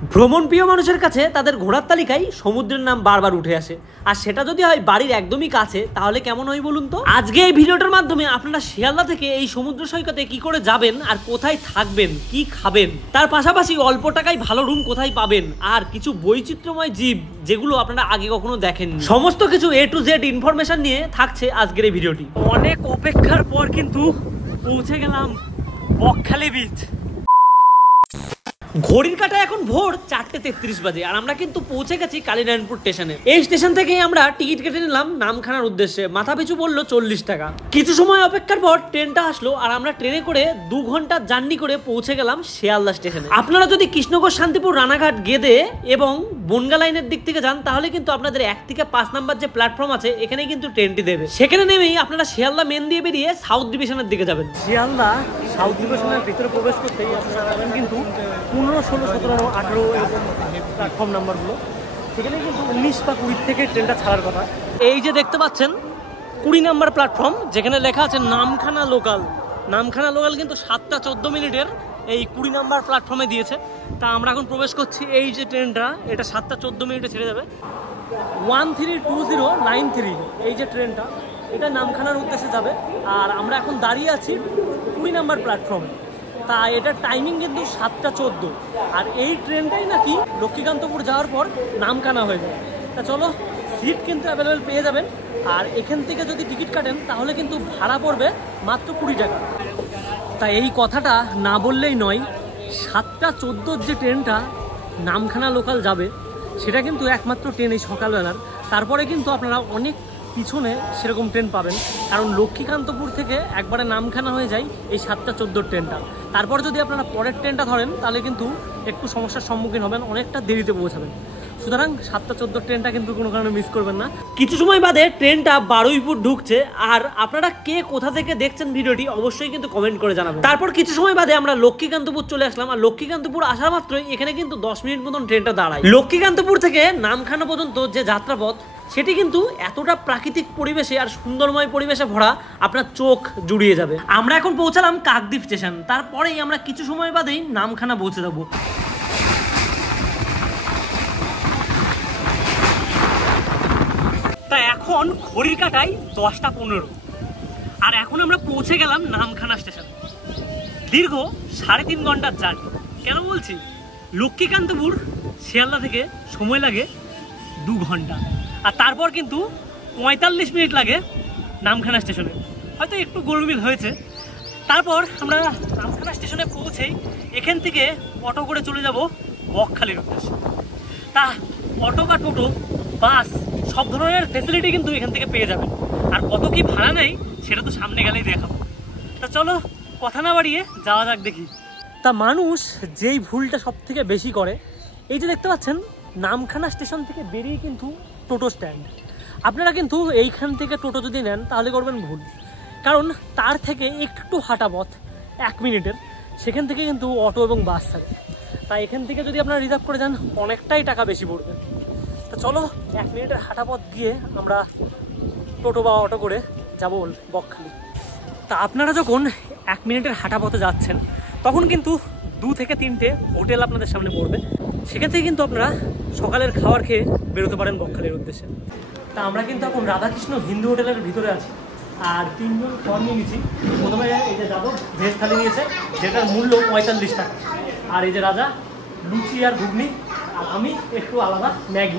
ভ্রমণ প্রিয় মানুষের কাছে তাদের ঘোরার তালিকায় সমুদ্রের নাম বারবার উঠে আসে, আর সেটা যদি হয় বাড়ির একদমই কাছে তাহলে কেমন হয় বলুন তো। আজকে এই ভিডিওটার মাধ্যমে আপনারা শিয়ালদা থেকে এই সমুদ্র সৈকতে কি করে যাবেন, আর কোথায় থাকবেন, কি খাবেন, তার পাশাপাশি অল্প টাকায় ভালো রুম কোথায় পাবেন, আর কিছু বৈচিত্র্যময় জীব যেগুলো আপনারা আগে কখনো দেখেননি, সমস্ত কিছু A to Z ইনফরমেশন নিয়ে থাকছে আজকের এই ভিডিওটি। অনেক অপেক্ষার পর কিন্তু পৌঁছে গেলাম বকখালি বিচ। ঘড়ির কাঁটায় এখন ভোর 4:33 বাজে, আর আমরা কিন্তু পৌঁছে গেছি কালীনারায়ণপুর স্টেশনে। এই স্টেশন থেকে আমরা টিকিট কেটে নিলাম নামখানার উদ্দেশ্যে। মাথা পিছু বললো 40 টাকা। কিছু সময় অপেক্ষার পর ট্রেনটা আসলো, আর আমরা ট্রেনে করে 2 ঘন্টা জার্নি করে পৌঁছে গেলাম শিয়ালদা স্টেশনে। আপনারা যদি কৃষ্ণগড়, শান্তিপুর, রানাঘাট, গেদে এবং বনগা লাইনের দিক থেকে যান তাহলে কিন্তু আপনাদের 1 থেকে 5 নাম্বার যে প্ল্যাটফর্ম আছে এখানেই কিন্তু ট্রেনটি দেবে। সেখানে নেমেই আপনারা শিয়ালদা মেন দিয়ে বেরিয়ে সাউথ ডিভিশনের দিকে যাবেন। শিয়ালদা সাউথ ডিভিশনের ভিতরে প্রবেশ করতেই আপনারা কিন্তু 15, 16, 17, 18 এরকম প্ল্যাটফর্ম নাম্বারগুলো, সেখানে কিন্তু 19 বা 20 থেকে ট্রেনটা ছাড়ার কথা। এই যে দেখতে পাচ্ছেন 20 নাম্বার প্ল্যাটফর্ম, যেখানে লেখা আছে নামখানা লোকাল। নামখানা লোকাল কিন্তু 7:14 এই 20 নাম্বার প্ল্যাটফর্মে দিয়েছে। তা আমরা এখন প্রবেশ করছি। এই যে ট্রেনটা, এটা 7:14 ছেড়ে যাবে। 132093 এই যে ট্রেনটা, এটা নামখানার উদ্দেশ্যে যাবে। আর আমরা এখন দাঁড়িয়ে আছি 20 নাম্বার প্ল্যাটফর্মে। তা এটার টাইমিং কিন্তু 7:14, আর এই ট্রেনটাই নাকি লক্ষ্মীকান্তপুর যাওয়ার পর নামখানা হয়ে যায়। তা চলো, সিট কিন্তু অ্যাভেলেবেল পেয়ে যাবেন। আর এখান থেকে যদি টিকিট কাটেন তাহলে কিন্তু ভাড়া পড়বে মাত্র 20 টাকা। তা এই কথাটা না বললেই নয়, 7:14 যে ট্রেনটা নামখানা লোকাল যাবে সেটা কিন্তু একমাত্র ট্রেন এই সকালবেলার। তারপরে কিন্তু আপনারা অনেক পিছনে সেরকম ট্রেন পাবেন, কারণ লক্ষ্মীকান্তপুর থেকে একবারে নামখানা হয়ে যায় এই 7:14 ট্রেনটা। তারপর যদি আপনারা পরের ট্রেনটা ধরেন তাহলে কিন্তু একটু সমস্যার সম্মুখীন হবেন, অনেকটা দেরিতে পৌঁছাবেন। সুতরাং 7:14 ট্রেনটা কিন্তু কোনো কারণে মিস করবেন না। কিছু সময় বাদে ট্রেনটা বারুইপুর ঢুকছে, আর আপনারা কে কোথা থেকে দেখছেন ভিডিওটি অবশ্যই কিন্তু কমেন্ট করে জানাবেন। তারপর কিছু সময় বাদে আমরা লক্ষ্মীকান্তপুর চলে আসলাম, আর লক্ষ্মীকান্তপুর আসা মাত্রই এখানে কিন্তু 10 মিনিট মতন ট্রেনটা দাঁড়ায়। লক্ষ্মীকান্তপুর থেকে নামখানা পর্যন্ত যে যাত্রাপথ সেটি কিন্তু এতটা প্রাকৃতিক পরিবেশে আর সুন্দরময় পরিবেশে ভরা, আপনার চোখ জুড়িয়ে যাবে। আমরা এখন পৌঁছালাম কাকদ্বীপ স্টেশন, তারপরেই আমরা কিছু সময় বাদেই নামখানা পৌঁছে যাবো। তা এখন ঘড়ির কাঁটায় 10:15, আর এখন আমরা পৌঁছে গেলাম নামখানা স্টেশন। দীর্ঘ 3.5 ঘন্টার জার্নি। কেন বলছি, লক্ষ্মীকান্তপুর শিয়ালদা থেকে সময় লাগে 2 ঘন্টা, আর তারপর কিন্তু 45 মিনিট লাগে নামখানা স্টেশনে। হয়তো একটু গোলমিল হয়েছে। তারপর আমরা নামখানা স্টেশনে পৌঁছেই এখান থেকে অটো করে চলে যাব বকখালির উদ্দেশ্যে। তা অটো বা টোটো, বাস সব ধরনের ফেসিলিটি কিন্তু এখান থেকে পেয়ে যাবেন। আর কত কি ভাড়া নেই সেটা তো সামনে গেলেই দেখাবো। তা চলো কথা না বাড়িয়ে যাওয়া যাক দেখি। তা মানুষ যেই ভুলটা সব থেকে বেশি করে, এই যে দেখতে পাচ্ছেন নামখানা স্টেশন থেকে বেরিয়ে কিন্তু টোটো স্ট্যান্ড। আপনারা কিন্তু এইখান থেকে টোটো যদি নেন তাহলে করবেন ভুল, কারণ তার থেকে একটু হাঁটা পথ 1 মিনিটের, সেখান থেকে কিন্তু অটো এবং বাস থাকে। তাই এখান থেকে যদি আপনারা রিজার্ভ করে যান অনেকটাই টাকা বেশি পড়বে। তো চলো 1 মিনিটের হাঁটা পথ গিয়ে আমরা টোটো বা অটো করে যাব বকখালি। তা আপনারা যখন 1 মিনিটের হাঁটা পথে যাচ্ছেন তখন কিন্তু 2 থেকে 3টে হোটেল আপনাদের সামনে পড়বে। সেখান থেকে কিন্তু আপনারা সকালের খাবার খেয়ে বেরোতে পারেন বকখালির উদ্দেশ্যে। তা আমরা কিন্তু এখন রাধাকৃষ্ণ হিন্দু হোটেলের ভিতরে আছি, আর 3 জন খাবার নিয়ে নিয়েছি। প্রথমে এই যে যাদব ভেজ থালি নিয়েছে, যেটার মূল্য 45 টাকা। আর এই যে রাজা লুচি আর ঘুগনি, আর আমি একটু আলাদা ম্যাগি,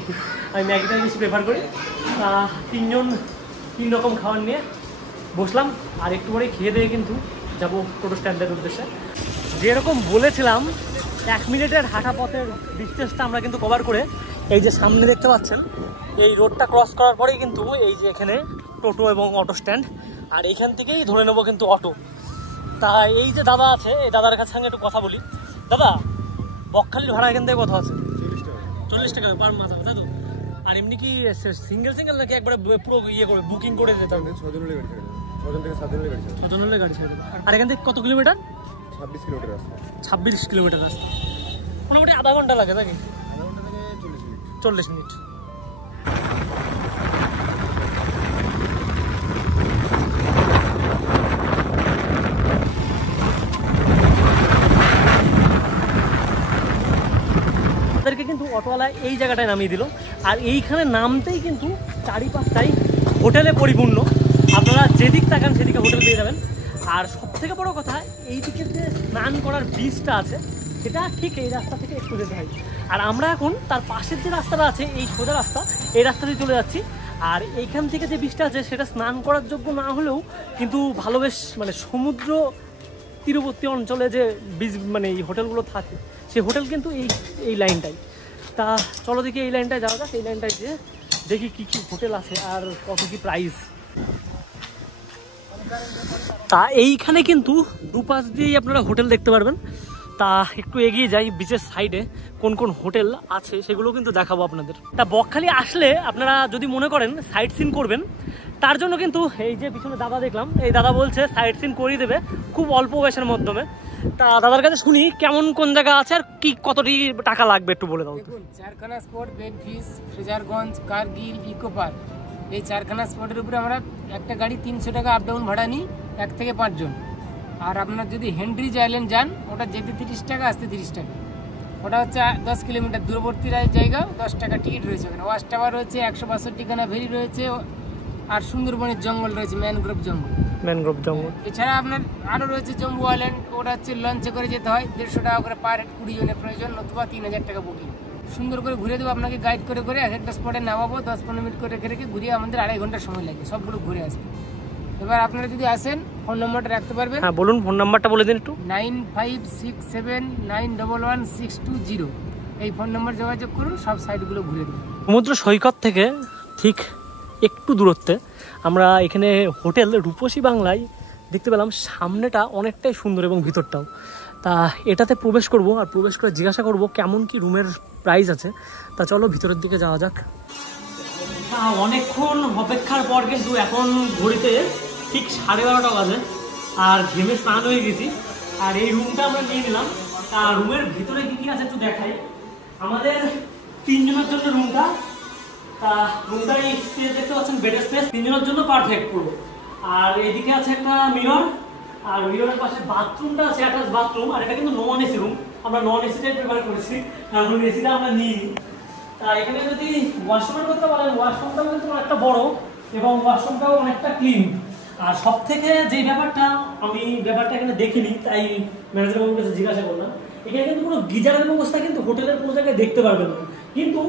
আমি ম্যাগিটা বেশি প্রেফার করি। 3 জন 3 রকম খাবার নিয়ে বসলাম, আর একটু পরে খেয়ে দিয়ে কিন্তু যাবো টোটো স্ট্যান্ডের উদ্দেশ্যে। যেরকম বলেছিলাম 1 মিনিটের হাঁটা পথের ডিস্টেন্সটা আমরা কিন্তু কভার করে এই যে সামনে দেখতে পাচ্ছেন এই রোডটা ক্রস করার পরেই কিন্তু এই যে এখানে টোটো এবং অটো স্ট্যান্ড, আর এইখান থেকেই ধরে নেবো কিন্তু অটো। তা এই যে দাদা আছে, এই দাদার কাছে সঙ্গে একটু কথা বলি। দাদা, বকখালির ভাড়া এখান থেকে কত আছে? 40 টাকা পার মাথা, তাই তো? আর এমনি কি সিঙ্গেল নাকি একবারে পুরো ইয়ে করে বুকিং করে দিতে হবে? 6 জনের গাড়ি ছেড়ে দেবে, 6 থেকে 7 জনের গাড়ি ছেড়ে দেবে। 6 জনের গাড়ি ছেড়ে দেবে। আর এখান থেকে কত কিলোমিটার? 26 কিলোমিটার রাস্তা। 26 কিলোমিটার রাস্তা, মোটামুটি আধা ঘন্টা লাগে নাকি? আধা ঘন্টা থেকে 40 মিনিট। তাদেরকে কিন্তু অটোওয়ালা এই জায়গাটায় নামিয়ে দিল। আর এইখানে নামতেই কিন্তু চারিপাশটাই হোটেলে পরিপূর্ণ, আপনারা যেদিক তাকান সেদিকে হোটেল পেয়ে যাবেন। আর সবথেকে বড় কথা, এই দিকে যে স্নান করার ব্রিজটা আছে সেটা ঠিক এই রাস্তা থেকে একটু যেতে হয়। আর আমরা এখন তার পাশের যে রাস্তাটা আছে, এই সোজা রাস্তা, এই রাস্তা দিয়ে চলে যাচ্ছি। আর এইখান থেকে যে ব্রিজটা আছে সেটা স্নান করার যোগ্য না হলেও কিন্তু ভালো বেশ মানে সমুদ্র তীরবর্তী অঞ্চলে যে ব্রিজ মানে এই হোটেলগুলো থাকে, সেই হোটেল কিন্তু এই লাইনটাই। তা চলো দেখি এই লাইনটায় যাওয়া যাক, এই লাইনটায় যেয়ে দেখি কী কী হোটেল আছে আর কত কী প্রাইস। তা এইখানে কিন্তু দুপাশ দিয়েই আপনারা হোটেল দেখতে পারবেন। তা একটু এগিয়ে যাই, বিচের সাইডে কোন কোন হোটেল আছে সেগুলো কিন্তু দেখাবো আপনাদের। তা বকখালি আসলে আপনারা যদি মনে করেন সাইট সিন করবেন, তার জন্য কিন্তু এই যে পিছনে দাদা দেখলাম, এই দাদা বলছে সাইট সিন করিয়ে দেবে খুব অল্প বয়সের মাধ্যমে। তা দাদার কাছে শুনি কেমন কোন জায়গা আছে আর কি কতটি টাকা লাগবে একটু বলে দাও। দেখুন, চারখানা spot, Benfish, Fraserganj, Kargil, eco park, এই চারখানা স্পটের উপরে আমরা একটা গাড়ি 300 টাকা আপ ডাউন ভাড়া নিই, 1 থেকে 5 জন। আর আপনার যদি হেনরিজ আইল্যান্ড যান, ওটা যেতে 30 টাকা, আসতে 30 টাকা। ওটা হচ্ছে 10 কিলোমিটার দূরবর্তী জায়গা, 10 টাকা টিকিট রয়েছে ওখানে। ওয়াচ টাওয়ার রয়েছে, 162 খানা ভেরি রয়েছে, আর সুন্দরবনের জঙ্গল রয়েছে, ম্যানগ্রোভ জঙ্গল। এছাড়া আপনার আরও রয়েছে জম্বু আইল্যান্ড, ওটা হচ্ছে লঞ্চে করে যেতে হয়, 150 টাকা করে পার হেড, 20 জনের প্রয়োজন, নতুবা 3000 টাকা বুকিং। সুন্দর করে ঘুরে দেবো আপনাকে, গাইড করে করে এক একটা স্পটে নামাবো, 10-15 মিনিট করে রেখে ঘুরিয়ে আমাদের 2.5 ঘন্টা সময় লাগে সবগুলো ঘুরে আসতে। এবার আপনারা যদি আসেন, ফোন নম্বরটা রাখতে পারবেন। হ্যাঁ বলুন, ফোন নাম্বারটা বলে দিন একটু। 9567911620, এই ফোন নম্বর যোগাযোগ করুন, সব সাইটগুলো ঘুরে দেবো। সমুদ্র সৈকত থেকে ঠিক একটু দূরত্বে আমরা এখানে হোটেল রূপসী বাংলায় দেখতে পেলাম। সামনেটা অনেকটাই সুন্দর এবং ভিতরটাও। তা এটাতে প্রবেশ করব, আর প্রবেশ করে জিজ্ঞাসা করব কেমন কি রুমের প্রাইস আছে। তা চলো ভিতরের দিকে যাওয়া যাক। অনেকক্ষণ অপেক্ষার পর কিন্তু এখন ঘড়িতে ঠিক 12:30 বাজে, আর ঘেমে স্নান হয়ে গেছি। আর এই রুমটা আমরা নিয়ে নিলাম। আর রুমের ভিতরে কি কি আছে একটু দেখাই। আমাদের 3 জনের জন্য রুমটা। তা রুমটা এই স্পেস দেখতে পাচ্ছেন, বেড স্পেস 3 জনের জন্য পারফেক্ট পুরো। আর এইদিকে আছে একটা মিরর, আর মিররের পাশে বাথরুমটা আছে, অ্যাটাচ বাথরুম। আর এটা কিন্তু নন এসি রুম, আমরা নন এসিটাই প্রেফার করেছি, কারণ এসিটা আমরা নিই। তা এখানে যদি ওয়াশরুমের কথা বলেন, ওয়াশরুমটাও কিন্তু অনেকটা বড় এবং ওয়াশরুমটাও অনেকটা ক্লিন। আর সব থেকে যেই ব্যাপারটা, আমি ব্যাপারটা এখানে দেখিনি, তাই ম্যানেজার বাবুর কাছে জিজ্ঞাসা করলাম, এখানে কিন্তু কোনো গিজারের ব্যবস্থা কিন্তু হোটেলের কোনো জায়গায় দেখতে পারবেন না। কিন্তু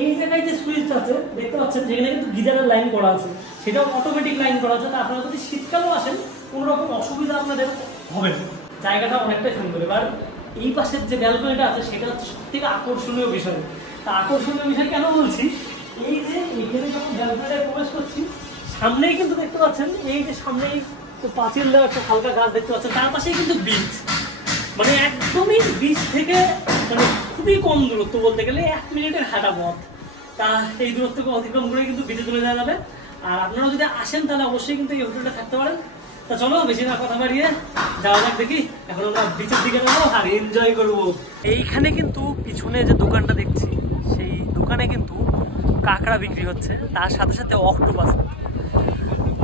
এই জায়গায় যে সুইচ আছে দেখতে পাচ্ছেন, যেখানে কিন্তু গিজারের লাইন করা আছে, সেটাও অটোমেটিক লাইন করা আছে। তা আপনারা যদি শীতকালেও আসেন, কোনো রকম অসুবিধা আপনাদের হবে না। জায়গাটা অনেকটাই সুন্দর। এবার এই পাশের যে ব্যালকনিটা আছে, সেটা হচ্ছে সব থেকে আকর্ষণীয় বিষয়। তা আকর্ষণীয় বিষয় কেন বলছি, এই যে এখানে যখন ব্যালকনিটায় প্রবেশ করছি, সামনেই কিন্তু দেখতে পাচ্ছেন, এই যে সামনেই পাঁচিল দেওয়া একটা হালকা গাছ দেখতে পাচ্ছেন, তার পাশেই কিন্তু বিচ, মানে একদমই বিচ থেকে মানে খুবই কম দূরত্ব, বলতে গেলে 1 মিনিটের হাঁটা পথ। তা এই দূরত্বকে অতিক্রম করে কিন্তু বিচে চলে যাওয়া যাবে। আর আপনারা যদি আসেন তাহলে অবশ্যই কিন্তু এই হোটেলটা থাকতে পারেন। তা চলো বেশি না কথা বাড়িয়ে যাওয়া যাক, দেখি এখন আমরা বিচের দিকে যাবো আর এনজয় করবো। এইখানে কিন্তু পিছনে যে দোকানটা দেখছি, সেই দোকানে কিন্তু কাঁকড়া বিক্রি হচ্ছে, তার সাথে সাথে অক্টোপাস।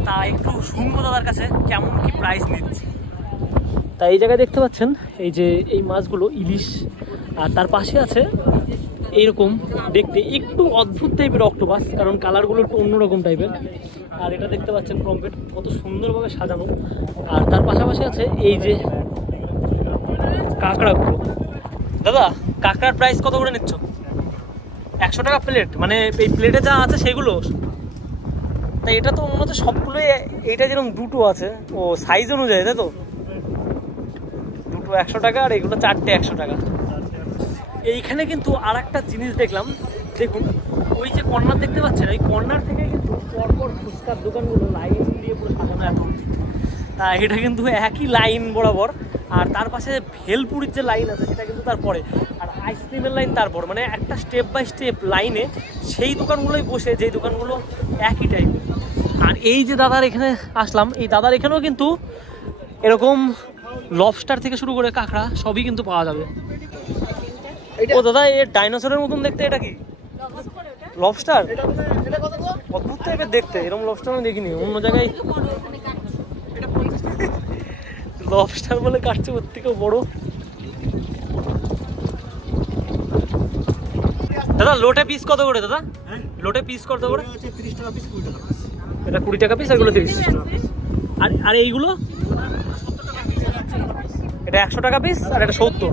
তা একটু শুনবো দাদার কাছে কেমন কি প্রাইস নিচ্ছে। তা এই জায়গায় দেখতে পাচ্ছেন, এই যে এই মাছগুলো ইলিশ, আর তার পাশে আছে এইরকম দেখতে একটু অদ্ভুত টাইপের অক্টোপাস, কারণ কালারগুলো একটু অন্যরকম টাইপের। আর এটা দেখতে পাচ্ছেন পম্পেট কত সুন্দরভাবে সাজানো। আর তার পাশাপাশি আছে এই যে কাঁকড়াগুলো। দাদা, কাঁকড়ার প্রাইস কত করে নিচ্ছ? 100 টাকা প্লেট, মানে এই প্লেটে যা আছে সেগুলো? তাই এটা তো মনে হচ্ছে সবগুলোই, এইটা যেরকম দুটো আছে ও সাইজ অনুযায়ী, তাই তো? দুটো 100 টাকা, আর এগুলো 4টে 100 টাকা। এইখানে কিন্তু আর একটা জিনিস দেখলাম, দেখুন ওই যে কর্নার দেখতে পাচ্ছেন, ওই কর্নার থেকে কিন্তু পরপর ফুচকার দোকানগুলো লাইন দিয়ে পুরো সাজানো এত। তা এটা কিন্তু একই লাইন বরাবর। আর তার পাশে ভেলপুরির যে লাইন আছে সেটা কিন্তু তারপরে, আর আইসক্রিমের লাইন তারপর, মানে একটা স্টেপ বাই স্টেপ লাইনে সেই দোকানগুলোই বসে, যেই দোকানগুলো একই টাইপের। আর এই যে দাদার এখানে আসলাম, এই দাদার এখানেও কিন্তু এরকম লবস্টার থেকে শুরু করে কাঁকড়া সবই কিন্তু পাওয়া যাবে। ও দাদা, এই ডাইনোসরের মতন দেখতে, এটা কি লবস্টার? অদ্ভুত টাইপের দেখতে, এরকম লবস্টার আমি দেখিনি অন্য জায়গায়। লবস্টার বলে কাটছে, ওর থেকেও বড়। দাদা লোটে পিস কত করে দাদা? লোটে পিস কত করে? 30 টাকা পিস, 20 টাকা পিস। এটা 20 টাকা পিস, এগুলো 30 টাকা পিস। আর এইগুলো এটা 100 টাকা পিস, আর এটা 70।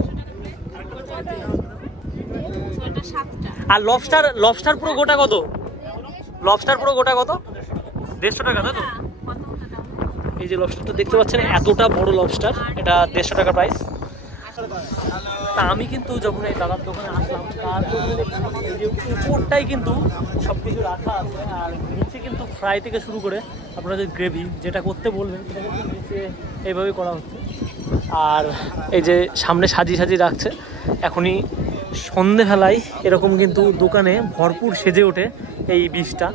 আর লবস্টার পুরো গোটা কত? লবস্টার পুরো গোটা কত? 150 টাকা, তাই তো? এই যে লবস্টারটা দেখতে পাচ্ছেন, এতটা বড় লবস্টার, এটা 150 টাকা প্রাইস। তা আমি কিন্তু যখন এই দাদার দোকানে আসলাম, তার উপরটাই কিন্তু সব কিছু রাখা আছে, আর নিচে কিন্তু ফ্রাই থেকে শুরু করে আপনারা যে গ্রেভি যেটা করতে বলবেন সেটা কিন্তু নিচে এইভাবেই করা হচ্ছে। আর এই যে সামনে সাজিয়ে রাখছে, এখনই সন্ধেবেলায় এরকম কিন্তু দোকানে ভরপুর সেজে ওঠে এই বীজটা।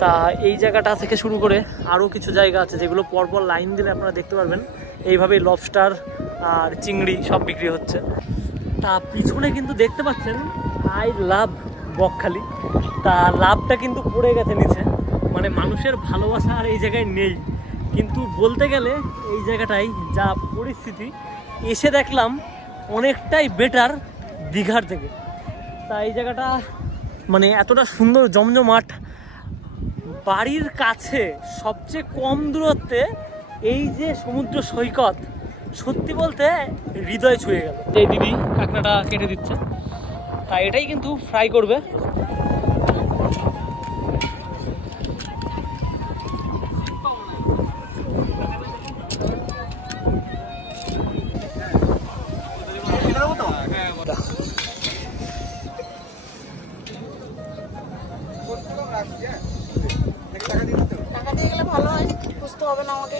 তা এই জায়গাটা থেকে শুরু করে আরও কিছু জায়গা আছে যেগুলো পরপর লাইন দিলে আপনারা দেখতে পারবেন এইভাবেই লবস্টার আর চিংড়ি সব বিক্রি হচ্ছে। তা পিছনে কিন্তু দেখতে পাচ্ছেন আই লাভ বকখালি। তা লাভটা কিন্তু পড়ে গেছে নিচে, মানে মানুষের ভালোবাসা আর এই জায়গায় নেই। কিন্তু বলতে গেলে এই জায়গাটাই যা পরিস্থিতি, এসে দেখলাম অনেকটাই বেটার দীঘার থেকে। তা এই জায়গাটা মানে এতটা সুন্দর জমজমাট, বাড়ির কাছে সবচেয়ে কম দূরত্বে এই যে সমুদ্র সৈকত, সত্যি বলতে হৃদয় ছুঁয়ে গেল। এই দিদি কাঁকড়াটা কেটে দিচ্ছে, তা এটাই কিন্তু ফ্রাই করবে। টাকা দিয়ে গেলে ভালো হয়, বুঝতে হবে না আমাকে।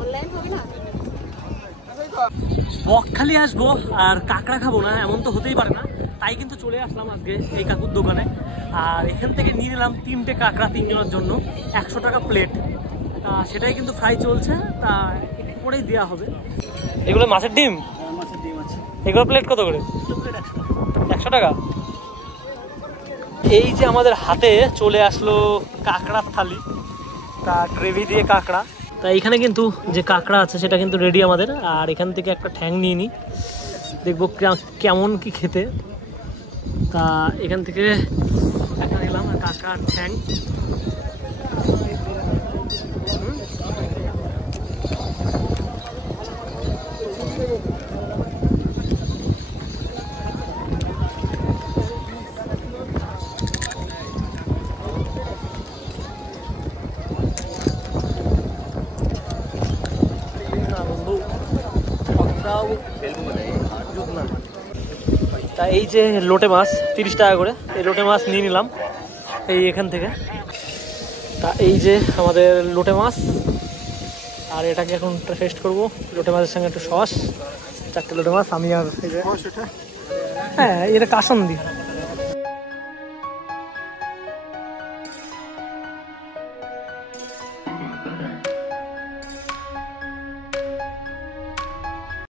অনলাইন হবে না? বকখালি আসবো আর কাঁকড়া খাবো না, এমন তো হতেই পারে না। তাই কিন্তু চলে আসলাম আজকে এই কাকুর দোকানে, আর এখান থেকে নিয়ে নিলাম 3টে কাঁকড়া 3 জনের জন্য, 100 টাকা প্লেট। তা সেটাই কিন্তু ফ্রাই চলছে, তা একটু পরেই দেওয়া হবে। এগুলো মাছের ডিম, মাছের ডিম আছে। এগুলো প্লেট কত করে? 100 টাকা। এই যে আমাদের হাতে চলে আসলো কাঁকড়ার থালি, তা গ্রেভি দিয়ে কাঁকড়া। তা এখানে কিন্তু যে কাঁকড়া আছে সেটা কিন্তু রেডি আমাদের। আর এখান থেকে একটা ঠ্যাং নিয়ে নিই, দেখবো কেমন কি খেতে। তা এখান থেকে একটা নিলাম কাঁকড়ার ঠ্যাং। তা এই যে লোটে মাছ 30 টাকা করে, এই লোটে মাছ নিয়ে নিলাম এই এখান থেকে। তা এই যে আমাদের লোটে মাছ, আর এটাকে এখন টেস্ট করবো। লোটে মাছের সঙ্গে একটু সস, 4টে লোটে মাছ। আমি আর এই যে হ্যাঁ, এটা কাসন্দি।